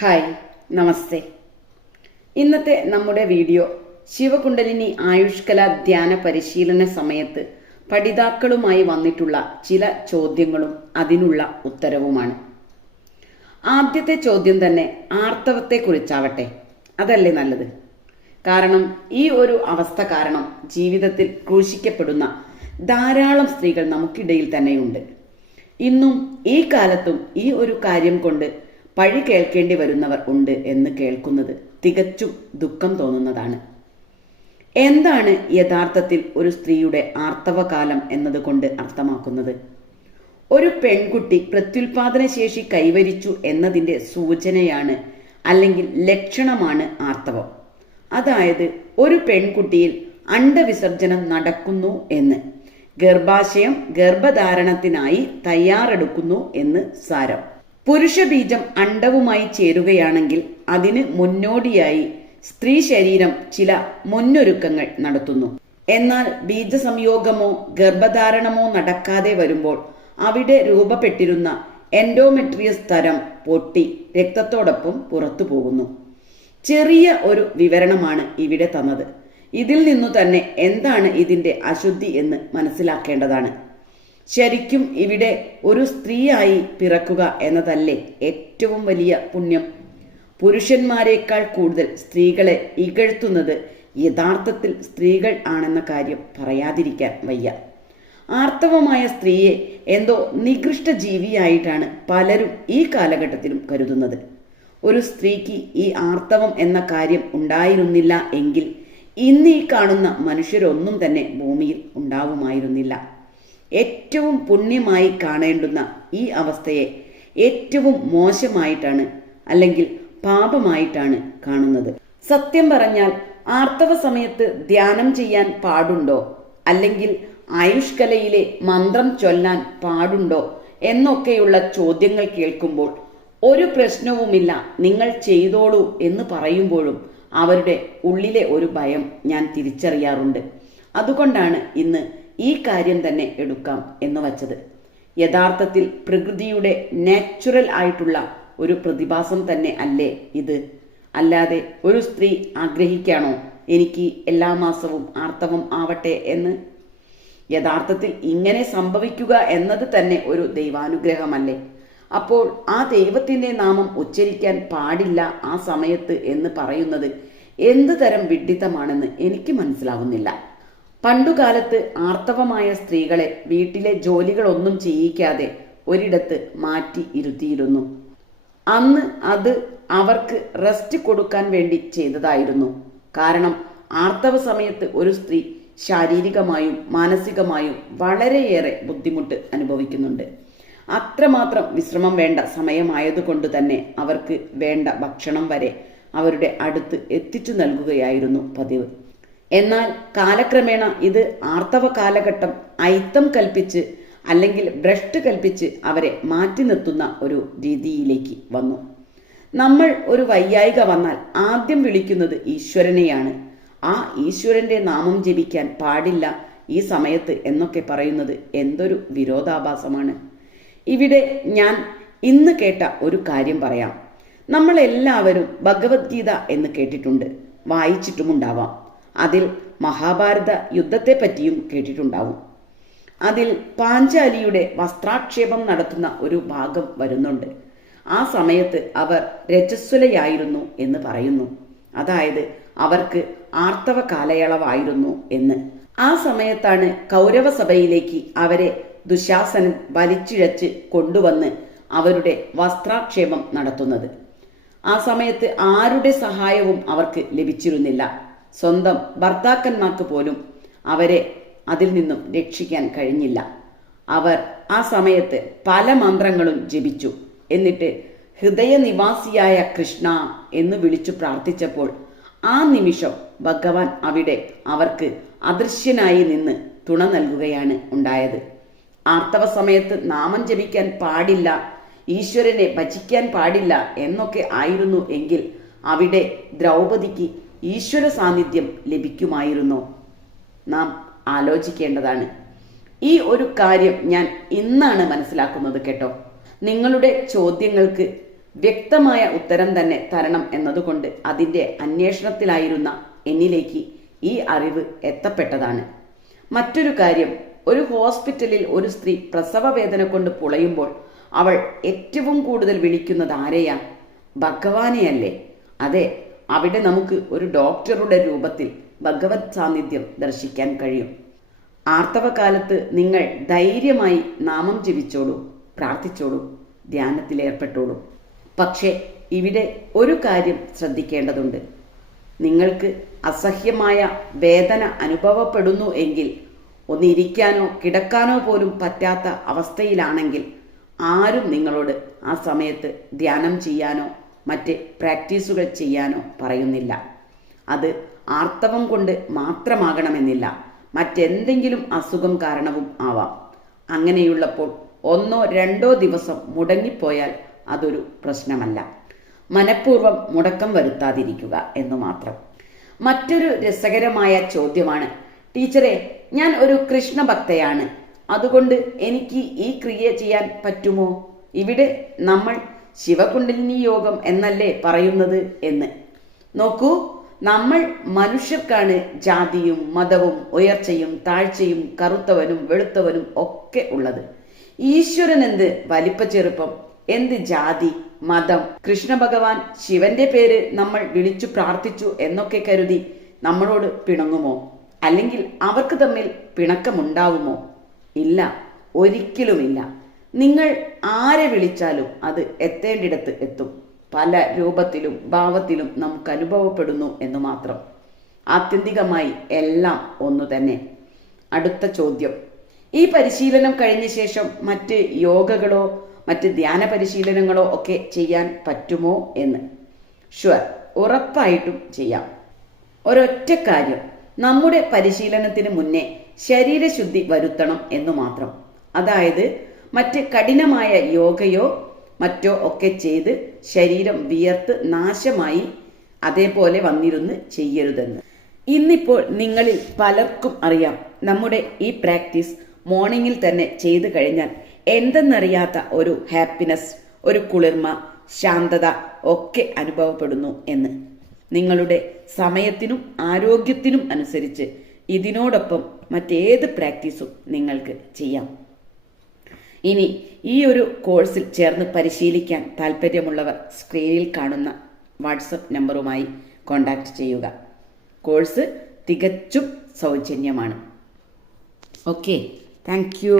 Hi, നമസ്തേ. ഇന്നത്തെ നമ്മുടെ video ശിവകുണ്ടലിനി ആയുഷ്കല ധ്യാന പരിശീലന സമയത്ത് പഠിതാക്കളുമായി വന്നിട്ടുള്ള ചില ചോദ്യങ്ങളും അതിനുള്ള ഉത്തരവുമാണ്. ആദ്യത്തെ ചോദ്യം തന്നെ ആർത്തവത്തെക്കുറിച്ചാവട്ടെ, അതല്ലേ നല്ലത്? കാരണം ഈ ഒരു അവസ്ഥ കാരണം ജീവിതത്തിൽ ക്രൂശിക്കപ്പെടുന്ന ധാരാളം സ്ത്രീകൾ നമുക്കിടയിൽ തന്നെയുണ്ട്. ഇന്നും ഈ കാലത്തും ഈ ഒരു കാര്യം കൊണ്ട് പഴി കേൾക്കേണ്ടി വരുന്നവർ ഉണ്ട് എന്ന് കേൾക്കുന്നത് തികച്ചും ദുഃഖം തോന്നുന്നതാണ്. എന്താണ് യഥാർത്ഥത്തിൽ ഒരു സ്ത്രീയുടെ ആർത്തവകാലം എന്നതുകൊണ്ട് അർത്ഥമാക്കുന്നത്? ഒരു പെൺകുട്ടി പ്രത്യുൽപാദന ശേഷി കൈവരിച്ചു എന്നതിൻ്റെ സൂചനയാണ് അല്ലെങ്കിൽ ലക്ഷണമാണ് ആർത്തവം. അതായത് ഒരു പെൺകുട്ടിയിൽ അണ്ഡവിസർജനം നടക്കുന്നു എന്ന്, ഗർഭാശയം ഗർഭധാരണത്തിനായി തയ്യാറെടുക്കുന്നു എന്ന് സാരം. പുരുഷബീജം അണ്ഡവുമായി ചേരുകയാണെങ്കിൽ അതിന് മുന്നോടിയായി സ്ത്രീ ശരീരം ചില മുന്നൊരുക്കങ്ങൾ നടത്തുന്നു. എന്നാൽ ബീജസംയോഗമോ ഗർഭധാരണമോ നടക്കാതെ വരുമ്പോൾ അവിടെ രൂപപ്പെട്ടിരുന്ന എൻഡോമെട്രിയസ് തരം പൊട്ടി രക്തത്തോടൊപ്പം പുറത്തു പോകുന്നു. ചെറിയ ഒരു വിവരണമാണ് ഇവിടെ തന്നത്. ഇതിൽ നിന്നു തന്നെ എന്താണ് ഇതിന്റെ അശുദ്ധി എന്ന് മനസ്സിലാക്കേണ്ടതാണ്. ശരിക്കും ഇവിടെ ഒരു സ്ത്രീയായി പിറക്കുക എന്നതല്ലേ ഏറ്റവും വലിയ പുണ്യം? പുരുഷന്മാരെക്കാൾ കൂടുതൽ സ്ത്രീകളെ ഇകഴ്ത്തുന്നത് യഥാർത്ഥത്തിൽ സ്ത്രീകൾ ആണെന്ന കാര്യം പറയാതിരിക്കാൻ വയ്യ. ആർത്തവമായ സ്ത്രീയെ എന്തോ നികൃഷ്ട ജീവിയായിട്ടാണ് പലരും ഈ കാലഘട്ടത്തിലും കരുതുന്നത്. ഒരു സ്ത്രീക്ക് ഈ ആർത്തവം എന്ന കാര്യം ഉണ്ടായിരുന്നില്ല എങ്കിൽ ഇന്ന് ഈ കാണുന്ന മനുഷ്യരൊന്നും തന്നെ ഭൂമിയിൽ ഉണ്ടാവുമായിരുന്നില്ല. ഏറ്റവും പുണ്യമായി കാണേണ്ടുന്ന ഈ അവസ്ഥയെ ഏറ്റവും മോശമായിട്ടാണ് അല്ലെങ്കിൽ പാപമായിട്ടാണ് കാണുന്നത്. സത്യം പറഞ്ഞാൽ ആർത്തവ സമയത്ത് ധ്യാനം ചെയ്യാൻ പാടുണ്ടോ, അല്ലെങ്കിൽ ആയുഷ്കലയിലെ മന്ത്രം ചൊല്ലാൻ പാടുണ്ടോ എന്നൊക്കെയുള്ള ചോദ്യങ്ങൾ കേൾക്കുമ്പോൾ ഒരു പ്രശ്നവുമില്ല, നിങ്ങൾ ചെയ്തോളൂ എന്ന് പറയുമ്പോഴും അവരുടെ ഉള്ളിലെ ഒരു ഭയം ഞാൻ തിരിച്ചറിയാറുണ്ട്. അതുകൊണ്ടാണ് ഇന്ന് ഈ കാര്യം തന്നെ എടുക്കാം എന്ന് വച്ചത്. യഥാർത്ഥത്തിൽ പ്രകൃതിയുടെ നാച്ചുറൽ ആയിട്ടുള്ള ഒരു പ്രതിഭാസം തന്നെ അല്ലേ ഇത്? അല്ലാതെ ഒരു സ്ത്രീ ആഗ്രഹിക്കാണോ എനിക്ക് എല്ലാ മാസവും ആർത്തവം ആവട്ടെ എന്ന്? യഥാർത്ഥത്തിൽ ഇങ്ങനെ സംഭവിക്കുക എന്നത് തന്നെ ഒരു ദൈവാനുഗ്രഹമല്ലേ? അപ്പോൾ ആ ദൈവത്തിന്റെ നാമം ഉച്ചരിക്കാൻ പാടില്ല ആ സമയത്ത് എന്ന് പറയുന്നത് എന്ത് തരം വിഡ്ഢിത്തമാണെന്ന് എനിക്ക് മനസ്സിലാവുന്നില്ല. പണ്ടുകാലത്ത് ആർത്തവമായ സ്ത്രീകളെ വീട്ടിലെ ജോലികളൊന്നും ചെയ്യിക്കാതെ ഒരിടത്ത് മാറ്റി ഇരുത്തിയിരുന്നു. അന്ന് അത് അവർക്ക് റെസ്റ്റ് കൊടുക്കാൻ വേണ്ടി ചെയ്തതായിരുന്നു. കാരണം ആർത്തവ സമയത്ത് ഒരു സ്ത്രീ ശാരീരികമായും മാനസികമായും വളരെയേറെ ബുദ്ധിമുട്ട് അനുഭവിക്കുന്നുണ്ട്. അത്രമാത്രം വിശ്രമം വേണ്ട സമയമായതുകൊണ്ട് തന്നെ അവർക്ക് വേണ്ട ഭക്ഷണം വരെ അവരുടെ അടുത്ത് എത്തിച്ചു നൽകുകയായിരുന്നു പതിവ്. എന്നാൽ കാലക്രമേണ ഇത് ആർത്തവ കാലഘട്ടം അയിത്തം കൽപ്പിച്ച് അല്ലെങ്കിൽ ഭ്രഷ്ട് കൽപ്പിച്ച് അവരെ മാറ്റി നിർത്തുന്ന ഒരു രീതിയിലേക്ക് വന്നു. നമ്മൾ ഒരു വയ്യായിക വന്നാൽ ആദ്യം വിളിക്കുന്നത് ഈശ്വരനെയാണ്. ആ ഈശ്വരന്റെ നാമം ജപിക്കാൻ പാടില്ല ഈ സമയത്ത് എന്നൊക്കെ പറയുന്നത് എന്തൊരു വിരോധാഭാസമാണ്. ഇവിടെ ഞാൻ ഇന്ന് കേട്ട ഒരു കാര്യം പറയാം. നമ്മളെല്ലാവരും ഭഗവത്ഗീത എന്ന് കേട്ടിട്ടുണ്ട്, വായിച്ചിട്ടുമുണ്ടാവാം. അതിൽ മഹാഭാരത യുദ്ധത്തെ പറ്റിയും കേട്ടിട്ടുണ്ടാവും. അതിൽ പാഞ്ചാലിയുടെ വസ്ത്രാക്ഷേപം നടത്തുന്ന ഒരു ഭാഗം വരുന്നുണ്ട്. ആ സമയത്ത് അവർ രജസ്വലയായിരുന്നു എന്ന് പറയുന്നു. അതായത് അവർക്ക് ആർത്തവ കാലയളവായിരുന്നു എന്ന്. ആ സമയത്താണ് കൗരവസഭയിലേക്ക് അവരെ ദുശാസനൻ വലിച്ചിഴച്ച് കൊണ്ടുവന്ന് അവരുടെ വസ്ത്രാക്ഷേപം നടത്തുന്നത്. ആ സമയത്ത് ആരുടെ സഹായവും അവർക്ക് ലഭിച്ചിരുന്നില്ല. സ്വന്തം ഭർത്താക്കന്മാർക്ക് പോലും അവരെ അതിൽ നിന്നും രക്ഷിക്കാൻ കഴിഞ്ഞില്ല. അവർ ആ സമയത്ത് പല മന്ത്രങ്ങളും ജപിച്ചു. എന്നിട്ട് ഹൃദയനിവാസിയായ കൃഷ്ണ എന്ന് വിളിച്ചു പ്രാർത്ഥിച്ചപ്പോൾ ആ നിമിഷം ഭഗവാൻ അവിടെ അവർക്ക് അദൃശ്യനായി നിന്ന് തുണ നൽകുകയാണ് ഉണ്ടായത്. ആർത്തവ സമയത്ത് നാമം ജപിക്കാൻ പാടില്ല, ഈശ്വരനെ ഭജിക്കാൻ പാടില്ല എന്നൊക്കെ ആയിരുന്നു എങ്കിൽ അവിടെ ദ്രൗപദിക്ക് ഈശ്വര സാന്നിധ്യം ലഭിക്കുമായിരുന്നോ? നാം ആലോചിക്കേണ്ടതാണ്. ഈ ഒരു കാര്യം ഞാൻ ഇന്നാണ് മനസ്സിലാക്കുന്നത് കേട്ടോ. നിങ്ങളുടെ ചോദ്യങ്ങൾക്ക് വ്യക്തമായ ഉത്തരം തന്നെ തരണം എന്നതുകൊണ്ട് അതിൻ്റെ അന്വേഷണത്തിലായിരുന്ന എന്നിലേക്ക് ഈ അറിവ് എത്തപ്പെട്ടതാണ്. മറ്റൊരു കാര്യം, ഒരു ഹോസ്പിറ്റലിൽ ഒരു സ്ത്രീ പ്രസവ വേദന കൊണ്ട് പുളയുമ്പോൾ അവൾ ഏറ്റവും കൂടുതൽ വിളിക്കുന്നത് ആരെയാ? ഭഗവാനെയല്ലേ? അതെ, അവിടെ നമുക്ക് ഒരു ഡോക്ടറുടെ രൂപത്തിൽ ഭഗവത് സാന്നിധ്യം ദർശിക്കാൻ കഴിയും. ആർത്തവകാലത്ത് നിങ്ങൾ ധൈര്യമായി നാമം ജപിച്ചോളൂ, പ്രാർത്ഥിച്ചോളൂ, ധ്യാനത്തിലേർപ്പെട്ടോളൂ. പക്ഷേ ഇവിടെ ഒരു കാര്യം ശ്രദ്ധിക്കേണ്ടതുണ്ട്. നിങ്ങൾക്ക് അസഹ്യമായ വേദന അനുഭവപ്പെടുന്നു എങ്കിൽ, ഒന്നിരിക്കാനോ കിടക്കാനോ പോലും പറ്റാത്ത അവസ്ഥയിലാണെങ്കിൽ ആരും നിങ്ങളോട് ആ സമയത്ത് ധ്യാനം ചെയ്യാനോ മറ്റ് പ്രാക്ടീസുകൾ ചെയ്യാനോ പറയുന്നില്ല. അത് ആർത്തവം കൊണ്ട് മാത്രമാകണമെന്നില്ല, മറ്റെന്തെങ്കിലും അസുഖം കാരണവും ആവാം. അങ്ങനെയുള്ളപ്പോൾ 1-2 ദിവസം മുടങ്ങിപ്പോയാൽ അതൊരു പ്രശ്നമല്ല. മനഃപൂർവ്വം മുടക്കം വരുത്താതിരിക്കുക എന്നു മാത്രം. മറ്റൊരു രസകരമായ ചോദ്യമാണ്, ടീച്ചറെ, ഞാൻ ഒരു കൃഷ്ണഭക്തയാണ്, അതുകൊണ്ട് എനിക്ക് ഈ ക്രിയ ചെയ്യാൻ പറ്റുമോ? ഇവിടെ നമ്മൾ ശിവകുണ്ടലിനി യോഗം എന്നല്ലേ പറയുന്നത് എന്ന്. നോക്കൂ, നമ്മൾ മനുഷ്യർക്കാണ് ജാതിയും മതവും ഉയർച്ചയും താഴ്ചയും കറുത്തവനും വെളുത്തവനും ഒക്കെ ഉള്ളത്. ഈശ്വരൻ എന്ത് വലിപ്പച്ചെറുപ്പം, എന്ത് ജാതി, മതം? കൃഷ്ണ ഭഗവാൻ ശിവന്റെ പേര് നമ്മൾ വിളിച്ചു പ്രാർത്ഥിച്ചു എന്നൊക്കെ കരുതി നമ്മളോട് പിണങ്ങുമോ? അല്ലെങ്കിൽ അവർക്ക് തമ്മിൽ പിണക്കമുണ്ടാവുമോ? ഇല്ല, ഒരിക്കലുമില്ല. നിങ്ങൾ ആരെ വിളിച്ചാലും അത് എത്തേണ്ടിടത്ത് എത്തും. പല രൂപത്തിലും ഭാവത്തിലും നമുക്ക് അനുഭവപ്പെടുന്നു എന്ന് മാത്രം. ആത്യന്തികമായി എല്ലാം ഒന്നു തന്നെ. അടുത്ത ചോദ്യം, ഈ പരിശീലനം കഴിഞ്ഞ ശേഷം മറ്റ് യോഗകളോ മറ്റ് ധ്യാന പരിശീലനങ്ങളോ ഒക്കെ ചെയ്യാൻ പറ്റുമോ എന്ന്? ഷുവർ, ഉറപ്പായിട്ടും ചെയ്യാം. ഒരൊറ്റ കാര്യം, നമ്മുടെ പരിശീലനത്തിന് മുന്നേ ശരീരശുദ്ധി വരുത്തണം എന്നു മാത്രം. അതായത് മറ്റ് കഠിനമായ യോഗയോ മറ്റോ ഒക്കെ ചെയ്ത് ശരീരം വിയർത്ത് നാശമായി അതേപോലെ വന്നിരുന്ന് ചെയ്യരുതെന്ന്. ഇന്നിപ്പോൾ നിങ്ങളിൽ പലർക്കും അറിയാം, നമ്മുടെ ഈ പ്രാക്ടീസ് മോർണിംഗിൽ തന്നെ ചെയ്തു കഴിഞ്ഞാൽ എന്തെന്നറിയാത്ത ഒരു ഹാപ്പിനെസ്, ഒരു കുളിർമ, ശാന്തത ഒക്കെ അനുഭവപ്പെടുന്നു എന്ന്. നിങ്ങളുടെ സമയത്തിനും ആരോഗ്യത്തിനും അനുസരിച്ച് ഇതിനോടൊപ്പം മറ്റേത് പ്രാക്ടീസും നിങ്ങൾക്ക് ചെയ്യാം. ഇനി ഈ ഒരു കോഴ്സിൽ ചേർന്ന് പരിശീലിക്കാൻ താല്പര്യമുള്ളവർ സ്ക്രീനിൽ കാണുന്ന വാട്സപ്പ് നമ്പറുമായി കോൺടാക്റ്റ് ചെയ്യുക. കോഴ്സ് തികച്ചും സൗജന്യമാണ്. Okay, thank you.